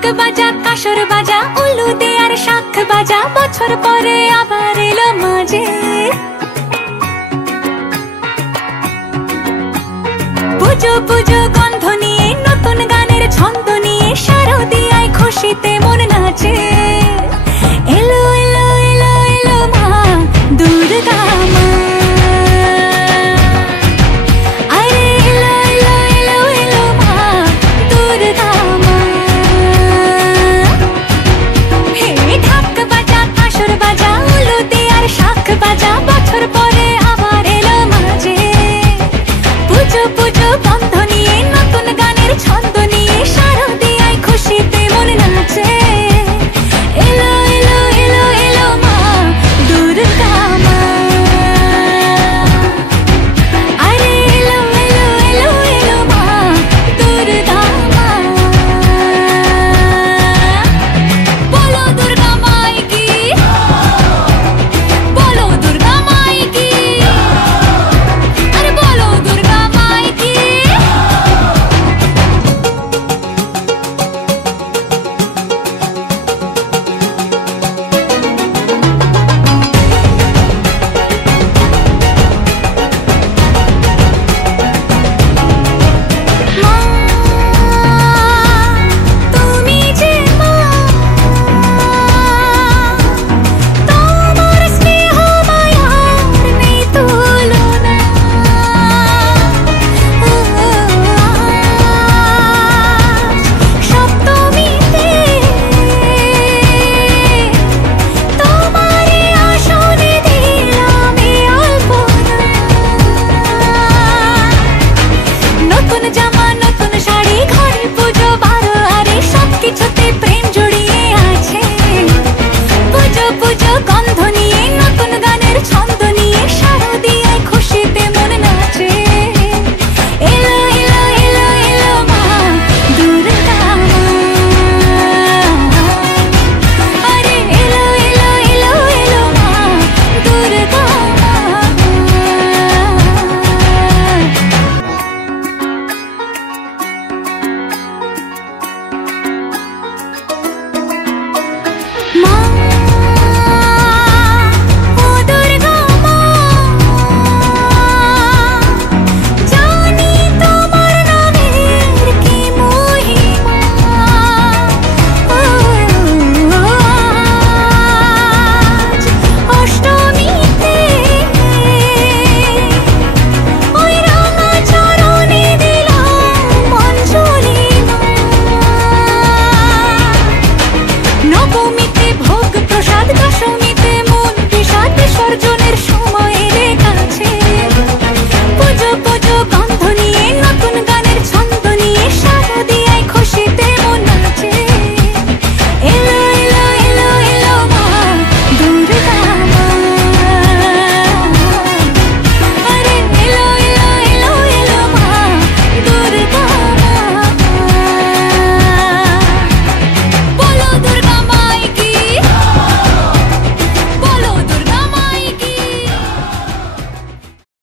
ঢাক বাজা কাসর বাজা উলু দে আর শাখ বাজা বছর পরে আবার এলো মাঝে পুজো পুজো গন্ধ নিয়ে নতুন গানের ছন্দ নিয়ে শারদিয়ায় খুশিতে মন নাচে এলো এলো এলো এলো মা দুর্গা মা আরে এলো এলো এলো এলো মা দুর্গা মা হে ঢাক বাজা কাসর বাজা উলু দে আর শাখ বাজা বছর পরে আবার এলো মাঝে পুজো পুজো গন্ধ নিয়ে নতুন গানের ছন্দ নিয়ে শারদিয়ায় খুশিতে মন নাচে এলো এলো এলো এলো মা দুর্গা মা আরে এলো এলো এলো এলো মা দুর্গা মা বলো দুর্গা মাই কি বলো দুর্গা মাই কি আরে বলো দুর্গা মাই কি মা তুমি যে মা তোমার স্নেহ মায়ার নেই তুলনা সপ্তমীতে তোমারে আসনে দিলাম এই আলপনা নতুন জামা